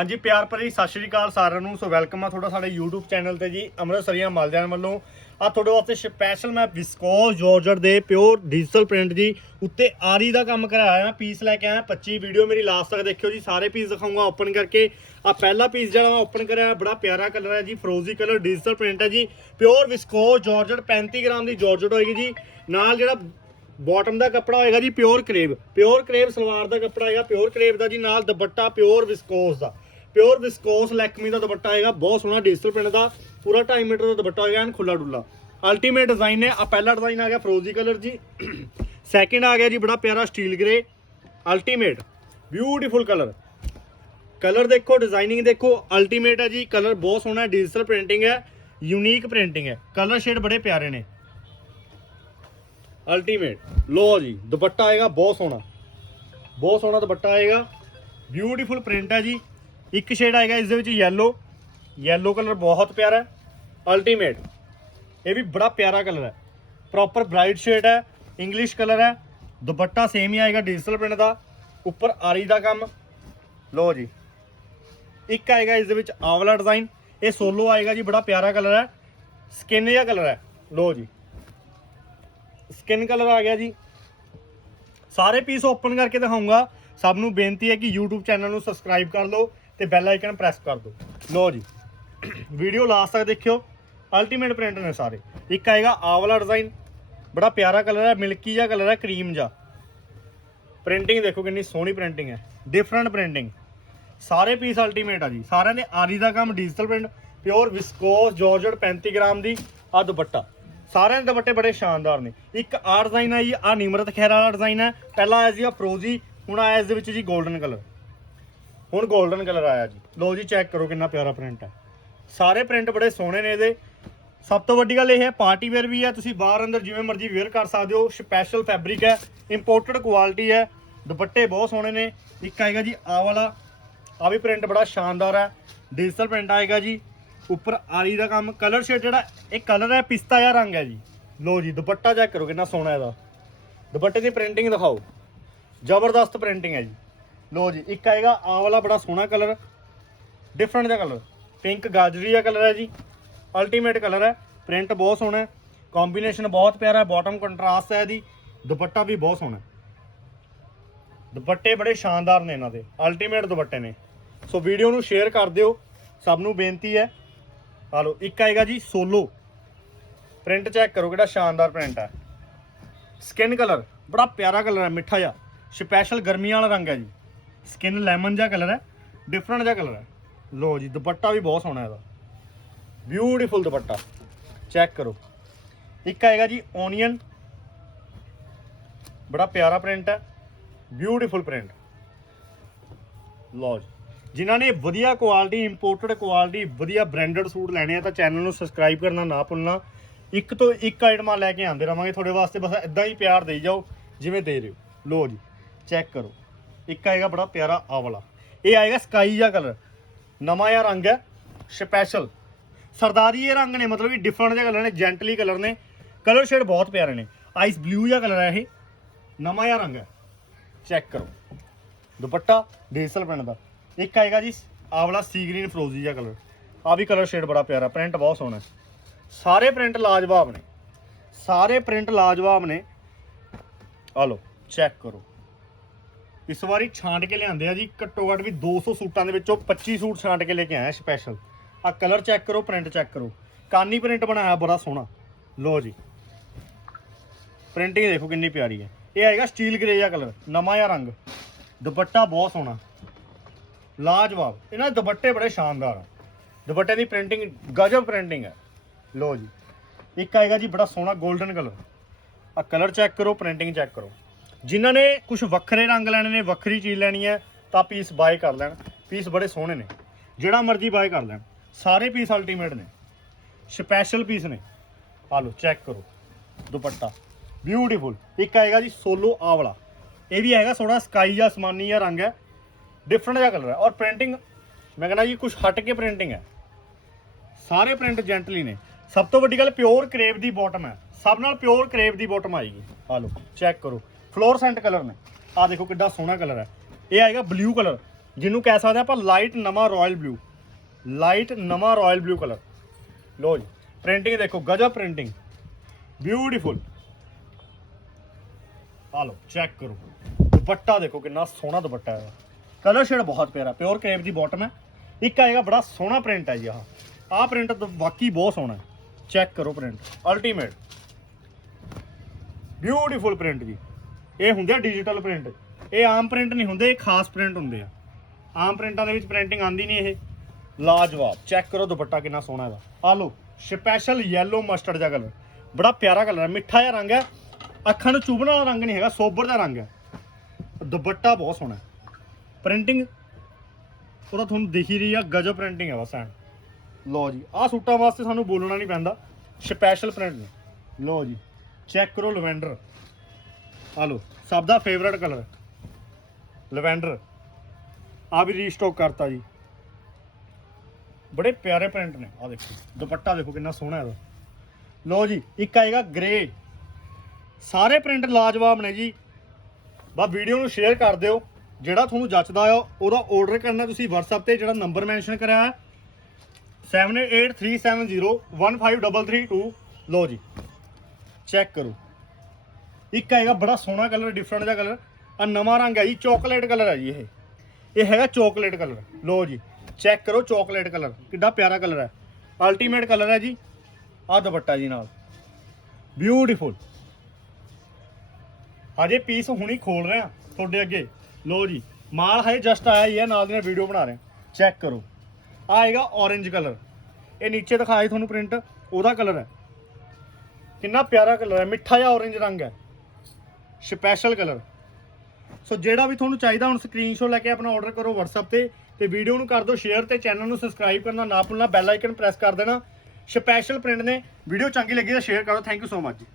ਹਾਂਜੀ, ਪਿਆਰ ਭਰੀ ਸਤਿ ਸ਼੍ਰੀ ਅਕਾਲ ਸਾਰਿਆਂ ਨੂੰ। ਸੋ ਵੈਲਕਮ ਆ ਤੁਹਾਡਾ ਸਾਡੇ YouTube ਚੈਨਲ ਤੇ ਜੀ ਅੰਮ੍ਰਿਤਸਰੀਆਂ ਮਾਲਜਾਨ ਵੱਲੋਂ। ਆ ਤੁਹਾਡੇ ਵਾਸਤੇ ਸਪੈਸ਼ਲ ਮੈਂ ਵਿਸਕੋਸ ਜਾਰਜਟ ਦੇ ਪਿਓਰ ਡਿਜੀਟਲ ਪ੍ਰਿੰਟ ਜੀ, ਉੱਤੇ ਆਰੀ ਦਾ ਕੰਮ ਕਰਾਇਆ ਆ ਪੀਸ ਲੈ ਕੇ ਆਇਆ। 25 ਵੀਡੀਓ ਮੇਰੀ ਲਾਸਟ ਤੱਕ ਦੇਖਿਓ ਜੀ, ਸਾਰੇ ਪੀਸ ਦਿਖਾਉਂਗਾ ਓਪਨ ਕਰਕੇ। ਆ ਪਹਿਲਾ ਪੀਸ ਜਿਹੜਾ ਮੈਂ ਓਪਨ ਕਰਿਆ, ਬੜਾ ਪਿਆਰਾ ਕਲਰ ਹੈ ਜੀ ਫਰੋਜ਼ੀ ਕਲਰ ਡਿਜੀਟਲ ਪ੍ਰਿੰਟ ਹੈ ਜੀ। ਪਿਓਰ ਵਿਸਕੋਸ ਜਾਰਜਟ 35 ਗ੍ਰਾਮ ਦੀ ਜਾਰਜਟ ਹੋਏਗੀ ਜੀ। ਨਾਲ ਜਿਹੜਾ ਬਾਟਮ ਦਾ ਕੱਪੜਾ ਹੋਏਗਾ ਜੀ pure crepe pure crepe salwar ਦਾ ਕੱਪੜਾ ਹੈਗਾ ਪਿਓਰ ਕਰੇਬ ਦਾ ਜੀ, ਨਾਲ ਦੁਪੱਟਾ ਪਿਓਰ ਵਿਸਕੋਸ ਦਾ। ਪਿਓਰ ਵਿਸਕੋਸ ਲੈਕਮੀ ਦਾ ਦੁਪੱਟਾ ਹੈਗਾ ਬਹੁਤ ਸੋਹਣਾ ਡਿਜੀਟਲ ਪ੍ਰਿੰਟ ਦਾ, ਪੂਰਾ 2.5 ਮੀਟਰ ਦਾ ਦੁਪੱਟਾ ਹੋਏਗਾ, ਐਨ ਖੁੱਲਾ ਡੁੱਲਾ। ਅਲਟੀਮੇਟ ਡਿਜ਼ਾਈਨ ਨੇ ਆ ਪਹਿਲਾ ਡਿਜ਼ਾਈਨ ਆ ਗਿਆ, ਫਰੋਜ਼ੀ ਕਲਰ ਜੀ। ਸੈਕਿੰਡ ਆ ਗਿਆ ਜੀ, ਬੜਾ ਪਿਆਰਾ steel grey ultimate beautiful colour colour ਦੇਖੋ ਡਿਜ਼ਾਈਨਿੰਗ ਦੇਖੋ ਅਲਟੀਮੇਟ ਹੈ ਜੀ ਕਲਰ ਬਹੁਤ ਸੋਹਣਾ ਡਿਜੀਟਲ ਪ੍ਰਿੰਟਿੰਗ ਹੈ ਯੂਨੀਕ ਪ੍ਰਿੰਟਿੰਗ ਹੈ। ਕਲਰ ਸ਼ੇਡ ਬੜੇ ਪਿਆਰੇ ਨੇ। ਅਲਟੀਮੇਟ ਲੋ ਜੀ, ਦੁਪੱਟਾ ਆਏਗਾ, ਬਹੁਤ ਸੋਹਣਾ। ਬਹੁਤ ਸੋਹਣਾ ਦੁਪੱਟਾ ਆਏਗਾ ਬਿਊਟੀਫੁਲ ਪ੍ਰਿੰਟ ਹੈ ਜੀ। ਇੱਕ ਸ਼ੇਡ ਆਏਗਾ, ਇਸ ਦੇ ਵਿੱਚ ਯੈਲੋ ਯੈਲੋ ਕਲਰ ਬਹੁਤ ਪਿਆਰਾ ਹੈ ਅਲਟੀਮੇਟ ਇਹ ਵੀ ਬੜਾ ਪਿਆਰਾ ਕਲਰ ਹੈ। ਪ੍ਰੋਪਰ ਬ੍ਰਾਈਟ ਸ਼ੇਡ ਹੈ ਇੰਗਲਿਸ਼ ਕਲਰ ਹੈ, ਦੁਪੱਟਾ ਸੇਮ ਹੀ ਆਏਗਾ ਡਿਜੀਟਲ ਪ੍ਰਿੰਟ ਦਾ, ਉੱਪਰ ਆਰੀ ਦਾ ਕੰਮ। ਲੋ ਜੀ, ਇੱਕ ਆਏਗਾ ਇਸ ਦੇ ਵਿੱਚ ਆਵਲਾ ਡਿਜ਼ਾਈਨ ਇਹ ਸੋਲੋ ਆਏਗਾ ਜੀ, ਬੜਾ ਪਿਆਰਾ ਕਲਰ ਹੈ ਸਕਿਨ ਜਿਹਾ ਕਲਰ ਹੈ। ਲੋ ਜੀ ਸਕਿਨ ਕਲਰ ਆ ਗਿਆ ਜੀ। ਸਾਰੇ ਪੀਸ ਓਪਨ ਕਰਕੇ ਦਿਖਾਉਂਗਾ, ਸਭ ਨੂੰ ਬੇਨਤੀ ਹੈ ਕਿ YouTube ਚੈਨਲ ਨੂੰ ਸਬਸਕ੍ਰਾਈਬ ਕਰ ਲਓ। ਤੇ ਬੈਲ ਆਈਕਨ ਪ੍ਰੈਸ ਕਰ ਦਿਓ। ਲੋ ਜੀ। ਵੀਡੀਓ ਲਾਸਟ ਤੱਕ ਦੇਖਿਓ। ਅਲਟੀਮੇਟ ਪ੍ਰਿੰਟ ਨੇ ਸਾਰੇ। ਇੱਕ ਆਏਗਾ ਆ ਵਾਲਾ ਡਿਜ਼ਾਈਨ ਬੜਾ ਪਿਆਰਾ ਕਲਰ ਹੈ, ਮਿਲਕੀ ਜਿਹਾ ਕਲਰ ਹੈ ਕਰੀਮ ਜਿਹਾ। ਪ੍ਰਿੰਟਿੰਗ ਦੇਖੋ ਕਿੰਨੀ ਸੋਹਣੀ ਪ੍ਰਿੰਟਿੰਗ ਹੈ। ਡਿਫਰੈਂਟ ਪ੍ਰਿੰਟਿੰਗ ਸਾਰੇ ਪੀਸ ਅਲਟੀਮੇਟ ਆ ਜੀ। ਸਾਰਿਆਂ ਦੇ ਆਰੀ ਦਾ ਕੰਮ digital print pure viscose georgette 35 gram ਦੀ ਆ ਦੁਪੱਟਾ। ਸਾਰਿਆਂ ਦੇ ਦੁਪੱਟੇ ਬੜੇ ਸ਼ਾਨਦਾਰ ਨੇ। ਇੱਕ ਆ ਡਿਜ਼ਾਈਨ ਹੈ ਜੀ ਆ ਨਿਮਰਤ ਖੈਰ ਵਾਲਾ ਡਿਜ਼ਾਈਨ ਹੈ। ਪਹਿਲਾਂ ਆਇਆ ਸੀ ਆ ਫਰੋਜ਼ੀ ਹੁਣ ਆਇਆ ਇਸ ਦੇ ਵਿੱਚ ਜੀ 골ਡਨ ਕਲਰ ਹੁਣ 골ਡਨ ਕਲਰ ਆਇਆ ਜੀ। ਲੋ ਜੀ ਚੈੱਕ ਕਰੋ ਕਿੰਨਾ ਪਿਆਰਾ ਪ੍ਰਿੰਟ ਹੈ ਸਾਰੇ ਪ੍ਰਿੰਟ ਬੜੇ ਸੋਹਣੇ ਨੇ ਇਹਦੇ। ਸਭ ਤੋਂ ਵੱਡੀ ਗੱਲ ਇਹ ਹੈ ਪਾਰਟੀ ਵੇਅਰ ਵੀ ਹੈ। ਤੁਸੀਂ ਬਾਹਰ ਅੰਦਰ ਜਿਵੇਂ ਮਰਜ਼ੀ ਵੇਅਰ ਕਰ ਸਕਦੇ ਹੋ। ਸਪੈਸ਼ਲ ਫੈਬਰਿਕ ਹੈ ਇੰਪੋਰਟਡ ਕੁਆਲਿਟੀ ਹੈ। ਦੁਪੱਟੇ ਬਹੁਤ ਸੋਹਣੇ ਨੇ। ਇੱਕ ਆਏਗਾ ਜੀ ਆ ਵਾਲਾ। ਆ ਵੀ ਪ੍ਰਿੰਟ ਬੜਾ ਸ਼ਾਨਦਾਰ ਹੈ। ਡਿਜੀਟਲ ਪ੍ਰਿੰਟ ਆਏਗਾ ਜੀ। ਉੱਪਰ ਆਰੀ ਦਾ ਕੰਮ। ਕਲਰ ਸ਼ੇਡ ਜਿਹੜਾ, ਇਹ ਕਲਰ ਹੈ, ਪਿਸਤਾ ਜਿਹਾ ਰੰਗ ਹੈ ਜੀ। ਲੋ ਜੀ, ਦੁਪੱਟਾ ਚੈੱਕ ਕਰੋ ਕਿੰਨਾ ਸੋਹਣਾ ਇਹਦਾ। ਦੁਪੱਟੇ ਦੀ ਪ੍ਰਿੰਟਿੰਗ ਦਿਖਾਓ। ਜ਼ਬਰਦਸਤ ਪ੍ਰਿੰਟਿੰਗ ਹੈ ਜੀ। ਲੋ ਜੀ, ਇੱਕ ਆਏਗਾ ਆ ਵਾਲਾ ਬੜਾ ਸੋਹਣਾ ਕਲਰ ਡਿਫਰੈਂਟ ਜਿਹਾ ਕਲਰ ਪਿੰਕ ਗਾਜਰੀ ਜਿਹਾ ਕਲਰ ਹੈ ਜੀ ਅਲਟੀਮੇਟ ਕਲਰ ਹੈ ਪ੍ਰਿੰਟ ਬਹੁਤ ਸੋਹਣਾ ਹੈ ਕੰਬੀਨੇਸ਼ਨ ਬਹੁਤ ਪਿਆਰਾ ਹੈ ਬਾਟਮ ਕੰਟਰਾਸਟ ਹੈ ਇਹਦੀ, ਦੁਪੱਟਾ ਵੀ ਬਹੁਤ ਸੋਹਣਾ ਦੁਪੱਟੇ ਬੜੇ ਸ਼ਾਨਦਾਰ ਨੇ ਇਹਨਾਂ ਦੇ ਅਲਟੀਮੇਟ ਦੁਪੱਟੇ ਨੇ। ਸੋ ਵੀਡੀਓ ਨੂੰ ਸ਼ੇਅਰ ਕਰ ਦਿਓ, ਸਭ ਨੂੰ ਬੇਨਤੀ ਹੈ। ਆ ਲਓ, ਇੱਕ ਆਏਗਾ ਜੀ ਸੋਲੋ ਪ੍ਰਿੰਟ ਚੈੱਕ ਕਰੋ ਕਿਹੜਾ ਸ਼ਾਨਦਾਰ ਪ੍ਰਿੰਟ ਹੈ। ਸਕਿਨ ਕਲਰ ਬੜਾ ਪਿਆਰਾ ਕਲਰ ਹੈ, ਮਿੱਠਾ ਜਿਹਾ ਸਪੈਸ਼ਲ ਗਰਮੀਆਂ ਵਾਲਾ ਰੰਗ ਹੈ ਜੀ। ਸਕਿਨ ਲੈਮਨ ਜਿਹਾ ਕਲਰ ਹੈ ਡਿਫਰੈਂਟ ਜਿਹਾ ਕਲਰ ਹੈ। ਲੋ ਜੀ, ਦੁਪੱਟਾ ਵੀ ਬਹੁਤ ਸੋਹਣਾ ਇਹਦਾ। ਬਿਊਟੀਫੁਲ ਦੁਪੱਟਾ। ਚੈੱਕ ਕਰੋ। ਇੱਕ ਆਏਗਾ ਜੀ ਓਨੀਅਨ ਬੜਾ ਪਿਆਰਾ ਪ੍ਰਿੰਟ ਹੈ। ਬਿਊਟੀਫੁਲ ਪ੍ਰਿੰਟ ਲਓ ਜੀ। ਜਿਨ੍ਹਾਂ ਨੇ ਵਧੀਆ ਕੁਆਲਿਟੀ ਇੰਪੋਰਟਡ ਕੁਆਲਿਟੀ ਵਧੀਆ ਬ੍ਰਾਂਡਡ ਸੂਟ ਲੈਣੇ ਆ ਤਾਂ ਚੈਨਲ ਨੂੰ ਸਬਸਕ੍ਰਾਈਬ ਕਰਨਾ ਨਾ ਭੁੱਲਣਾ। ਇੱਕ ਤੋਂ ਇੱਕ ਆਈਟਮਾਂ ਲੈ ਕੇ ਆਉਂਦੇ ਰਵਾਂਗੇ। ਤੁਹਾਡੇ ਵਾਸਤੇ ਬਸ ਇਦਾਂ ਹੀ ਪਿਆਰ ਦੇਈ ਜਾਓ, ਜਿਵੇਂ ਦੇ ਰਹੇ ਹੋ। ਲੋ ਜੀ। ਚੈੱਕ ਕਰੋ। ਇੱਕ ਆਏਗਾ ਬੜਾ ਪਿਆਰਾ ਆਹ ਵਾਲਾ। ਇਹ ਆਏਗਾ ਸਕਾਈ ਜਿਹਾ ਕਲਰ ਨਵਾਂ ਜਿਹਾ ਰੰਗ ਹੈ ਸਪੈਸ਼ਲ ਸਰਦਾਰੀ ਇਹ ਰੰਗ ਨੇ, ਮਤਲਬ ਕਿ ਡਿਫਰੈਂਟ ਜਿਹਾ ਕਲਰ ਨੇ ਜੈਂਟਲੀ ਕਲਰ ਨੇ। ਕਲਰ ਸ਼ੇਡ ਬਹੁਤ ਪਿਆਰੇ ਨੇ। ਆਈਸ ਬਲੂ ਜਿਹਾ ਕਲਰ ਹੈ ਇਹ। ਨਵਾਂ ਜਿਹਾ ਰੰਗ ਹੈ। ਚੈੱਕ ਕਰੋ। ਦੁਪੱਟਾ ਡੇਸਲ ਪ੍ਰਿੰਟ ਦਾ। ਇੱਕ ਆਏਗਾ ਜੀ ਆਵਲਾ ਵਾਲਾ ਸੀ ਗ੍ਰੀਨ ਫਰੋਜ਼ੀ ਜਿਹਾ ਕਲਰ ਆ ਵੀ ਕਲਰ ਸ਼ੇਡ ਬੜਾ ਪਿਆਰਾ ਪ੍ਰਿੰਟ ਬਹੁਤ ਸੋਹਣਾ ਸਾਰੇ ਪ੍ਰਿੰਟ ਲਾਜਵਾਬ ਨੇ। ਸਾਰੇ ਪ੍ਰਿੰਟ ਲਾਜਵਾਬ ਨੇ। ਆ ਲਓ ਚੈੱਕ ਕਰੋ। ਇਸ ਵਾਰੀ ਛਾਂਟ ਕੇ ਲਿਆਂਦੇ ਆ ਜੀ। ਘੱਟੋ ਘੱਟ ਵੀ 200 ਸੂਟਾਂ ਦੇ ਵਿੱਚੋਂ 25 ਸੂਟ ਛਾਂਟ ਕੇ ਲੈ ਕੇ ਆਇਆ ਸਪੈਸ਼ਲ ਆ ਕਲਰ ਚੈੱਕ ਕਰੋ ਪ੍ਰਿੰਟ ਚੈੱਕ ਕਰੋ। ਕਾਨੀ ਪ੍ਰਿੰਟ ਬਣਾਇਆ, ਬੜਾ ਸੋਹਣਾ। ਲਓ ਜੀ। ਪ੍ਰਿੰਟਿੰਗ ਦੇਖੋ ਕਿੰਨੀ ਪਿਆਰੀ ਹੈ। ਇਹ ਆਏਗਾ ਸਟੀਲ ਗ੍ਰੇ ਜਿਹਾ ਕਲਰ ਨਵਾਂ ਜਿਹਾ ਰੰਗ। ਦੁਪੱਟਾ ਬਹੁਤ ਸੋਹਣਾ। ਲਾਜਵਾਬ। ਇਹਨਾਂ ਦੇ ਦੁਪੱਟੇ ਬੜੇ ਸ਼ਾਨਦਾਰ ਆ। ਦੁਪੱਟੇ ਦੀ ਪ੍ਰਿੰਟਿੰਗ ਗਜਬ ਪ੍ਰਿੰਟਿੰਗ ਹੈ। ਲਓ ਜੀ। ਇੱਕ ਆਏਗਾ ਜੀ, ਬੜਾ ਸੋਹਣਾ 골ਡਨ ਕਲਰ ਆ ਕਲਰ ਚੈੱਕ ਕਰੋ ਪ੍ਰਿੰਟਿੰਗ ਚੈੱਕ ਕਰੋ। ਜਿਨ੍ਹਾਂ ਨੇ ਕੁਝ ਵੱਖਰੇ ਰੰਗ ਲੈਣੇ ਨੇ, ਵੱਖਰੀ ਚੀਜ਼ ਲੈਣੀ ਹੈ, ਤਾਂ ਪੀਸ ਬਾਏ ਕਰ ਲੈਣ। ਪੀਸ ਬੜੇ ਸੋਹਣੇ ਨੇ। ਜਿਹੜਾ ਮਰਜ਼ੀ ਬਾਏ ਕਰ ਲੈਣ। ਸਾਰੇ ਪੀਸ ਅਲਟੀਮੇਟ ਨੇ। ਸਪੈਸ਼ਲ ਪੀਸ ਨੇ। ਆ ਲਓ ਚੈੱਕ ਕਰੋ। ਦੁਪੱਟਾ। ਬਿਊਟੀਫੁਲ ਇੱਕ ਆਏਗਾ ਜੀ ਸੋਲੋ ਆ ਵਾਲਾ ਇਹ ਵੀ ਹੈਗਾ ਥੋੜਾ ਸਕਾਈ ਜਾਂ ਅਸਮਾਨੀ ਜਿਹਾ ਰੰਗ ਹੈ। ਡਿਫਰੈਂਟ ਜਿਹਾ ਕਲਰ ਹੈ। ਔਰ ਪ੍ਰਿੰਟਿੰਗ ਮੈਂ ਕਹਿੰਦਾ ਜੀ ਕੁਝ ਹਟ ਕੇ ਪ੍ਰਿੰਟਿੰਗ ਹੈ। ਸਾਰੇ ਪ੍ਰਿੰਟ ਜੈਂਟਲੀ ਨੇ। ਸਭ ਤੋਂ ਵੱਡੀ ਗੱਲ ਪਿਓਰ ਕਰੇਵ ਦੀ ਬਾਟਮ ਹੈ। ਸਭ ਨਾਲ ਪਿਓਰ ਕਰੇਵ ਦੀ ਬਾਟਮ ਆਏਗੀ। ਆ ਲਓ ਚੈੱਕ ਕਰੋ। ਫਲੋਰਸੈਂਟ ਕਲਰ ਨੇ। ਆ ਦੇਖੋ ਕਿੱਡਾ ਸੋਹਣਾ ਕਲਰ ਹੈ। ਇਹ ਆਏਗਾ ਬਲੂ ਕਲਰ ਜਿਹਨੂੰ ਕਹਿ ਸਕਦੇ ਆਪਾਂ ਲਾਈਟ ਨਵਾਂ ਰਾਇਲ ਬਲੂ ਲਾਈਟ ਨਵਾਂ ਰਾਇਲ ਬਲੂ ਕਲਰ ਲੋ ਜੀ ਪ੍ਰਿੰਟਿੰਗ ਦੇਖੋ, ਗਜਬ ਪ੍ਰਿੰਟਿੰਗ ਬਿਊਟੀਫੁਲ ਆ ਲਓ ਚੈੱਕ ਕਰੋ। ਦੁਪੱਟਾ ਦੇਖੋ ਕਿੰਨਾ ਸੋਹਣਾ ਦੁਪੱਟਾ ਹੈ। ਕਲਰ ਸ਼ੇਡ ਬਹੁਤ ਪਿਆਰਾ ਪਿਓਰ ਕਰੇਪ ਦੀ ਬਾਟਮ ਹੈ। ਇੱਕ ਆਏਗਾ ਬੜਾ ਸੋਹਣਾ ਪ੍ਰਿੰਟ ਹੈ ਜੀ ਆਹ। ਆਹ ਪ੍ਰਿੰਟ ਤਾਂ ਵਾਕਈ ਬਹੁਤ ਸੋਹਣਾ ਹੈ। ਚੈੱਕ ਕਰੋ ਪ੍ਰਿੰਟ ਅਲਟੀਮੇਟ ਬਿਊਟੀਫੁਲ ਪ੍ਰਿੰਟ ਜੀ। ਇਹ ਹੁੰਦੇ ਆ ਡਿਜੀਟਲ ਪ੍ਰਿੰਟ ਇਹ ਆਮ ਪ੍ਰਿੰਟ ਨਹੀਂ ਹੁੰਦੇ, ਇਹ ਖਾਸ ਪ੍ਰਿੰਟ ਹੁੰਦੇ ਆ। ਆਮ ਪ੍ਰਿੰਟਾਂ ਦੇ ਵਿੱਚ ਪ੍ਰਿੰਟਿੰਗ ਆਂਦੀ ਨਹੀਂ ਇਹ। ਲਾਜਵਾਬ ਚੈੱਕ ਕਰੋ ਦੁਪੱਟਾ ਕਿੰਨਾ ਸੋਹਣਾ ਹੈਗਾ ਆ ਲਓ ਸਪੈਸ਼ਲ ਯੈਲੋ ਮਸਟਰਡ ਜਿਹਾ ਕਲਰ ਬੜਾ ਪਿਆਰਾ ਕਲਰ ਹੈ, ਮਿੱਠਾ ਜਿਹਾ ਰੰਗ ਹੈ। ਅੱਖਾਂ ਨੂੰ ਚੁਭਣ ਵਾਲਾ ਰੰਗ ਨਹੀਂ ਹੈਗਾ, ਸੋਬਰ ਦਾ ਰੰਗ ਹੈ। ਦੁਪੱਟਾ ਬਹੁਤ ਸੋਹਣਾ ਹੈ। ਪ੍ਰਿੰਟਿੰਗ ਉਹਦਾ ਤੁਹਾਨੂੰ ਦਿਖ ਹੀ ਰਹੀ ਆ, ਗਜਬ ਪ੍ਰਿੰਟਿੰਗ ਹੈ ਬਸ ਐਨ ਲਓ ਜੀ, ਆਹ ਸੂਟਾਂ ਵਾਸਤੇ ਸਾਨੂੰ ਬੋਲਣਾ ਨਹੀਂ ਪੈਂਦਾ ਸਪੈਸ਼ਲ ਪ੍ਰਿੰਟ ਨੇ। ਲਓ ਜੀ ਚੈੱਕ ਕਰੋ ਲਵੈਂਡਰ। ਆ ਲਓ, ਸਭ ਦਾ ਫੇਵਰਟ ਕਲਰ ਲਵੈਂਡਰ ਆ ਵੀ ਰੀਸਟਾਕ ਕਰਤਾ ਜੀ। ਬੜੇ ਪਿਆਰੇ ਪ੍ਰਿੰਟ ਨੇ ਆ ਦੇਖੋ, ਦੁਪੱਟਾ ਦੇਖੋ ਕਿੰਨਾ ਸੋਹਣਾ ਇਹਦਾ। ਲਓ ਜੀ, ਇੱਕ ਆਏਗਾ ਗ੍ਰੇ ਸਾਰੇ ਪ੍ਰਿੰਟ ਲਾਜਵਾਬ ਨੇ ਜੀ। ਬਾ ਵੀਡੀਓ ਨੂੰ ਸ਼ੇਅਰ ਕਰ ਦਿਓ, ਜਿਹੜਾ ਤੁਹਾਨੂੰ ਜੱਚਦਾ ਆ, ਉਹਦਾ ਆਰਡਰ ਕਰਨਾ ਤੁਸੀਂ WhatsApp ਤੇ, ਜਿਹੜਾ ਨੰਬਰ ਮੈਂਸ਼ਨ ਕਰਿਆ ਹੈ। 7837015332 ਲਓ ਜੀ ਚੈੱਕ ਕਰੋ। ਇੱਕ ਹੈਗਾ ਬੜਾ ਸੋਹਣਾ ਕਲਰ ਡਿਫਰੈਂਟ ਜਿਹਾ ਕਲਰ ਆ ਨਵਾਂ ਰੰਗ ਹੈ ਜੀ ਚਾਕਲੇਟ ਕਲਰ ਹੈ ਜੀ ਇਹ। ਇਹ ਹੈਗਾ ਚਾਕਲੇਟ ਕਲਰ ਲਓ ਜੀ ਚੈੱਕ ਕਰੋ ਚਾਕਲੇਟ ਕਲਰ ਕਿੱਡਾ ਪਿਆਰਾ ਕਲਰ ਹੈ। ਅਲਟੀਮੇਟ ਕਲਰ ਹੈ ਜੀ ਆ ਦੁਪੱਟਾ ਜੀ ਨਾਲ। ਬਿਊਟੀਫੁਲ ਹਜੇ ਪੀਸ ਹੁਣੀ ਖੋਲ ਰਹੇ ਆ ਤੁਹਾਡੇ ਅੱਗੇ। ਲਓ ਜੀ, ਮਾਲ ਹਜੇ ਜਸਟ ਆਇਆ ਹੀ ਹੈ, ਨਾਲ ਦੀ ਨਾਲ ਵੀਡੀਓ ਬਣਾ ਰਹੇ ਚੈੱਕ ਕਰੋ। ਆ ਆਏਗਾ orange ਕਲਰ ਇਹ ਨੀਚੇ ਦਿਖਾਇਆ ਤੁਹਾਨੂੰ ਪ੍ਰਿੰਟ ਉਹਦਾ ਕਲਰ ਹੈ। ਕਿੰਨਾ ਪਿਆਰਾ ਕਲਰ ਹੈ, ਮਿੱਠਾ ਜਿਹਾ orange ਰੰਗ ਹੈ। Special colour. ਸੋ ਜਿਹੜਾ ਵੀ ਤੁਹਾਨੂੰ ਚਾਹੀਦਾ, ਹੁਣ ਸਕਰੀਨਸ਼ਾਟ ਲੈ ਕੇ ਆਪਣਾ ਆਰਡਰ ਕਰੋ WhatsApp ਤੇ ਤੇ ਵੀਡੀਓ ਨੂੰ ਕਰ ਦਿਓ ਸ਼ੇਅਰ ਤੇ ਚੈਨਲ ਨੂੰ ਸਬਸਕ੍ਰਾਈਬ ਕਰਨਾ ਨਾ ਭੁੱਲਣਾ ਬੈਲ ਆਈਕਨ ਪ੍ਰੈਸ ਕਰ ਦੇਣਾ। ਸਪੈਸ਼ਲ ਪ੍ਰਿੰਟ ਨੇ ਵੀਡੀਓ ਚੰਗੀ ਲੱਗੀ ਤਾਂ ਸ਼ੇਅਰ ਕਰੋ। ਥੈਂਕ ਯੂ ਸੋ ਮਚ ਜੀ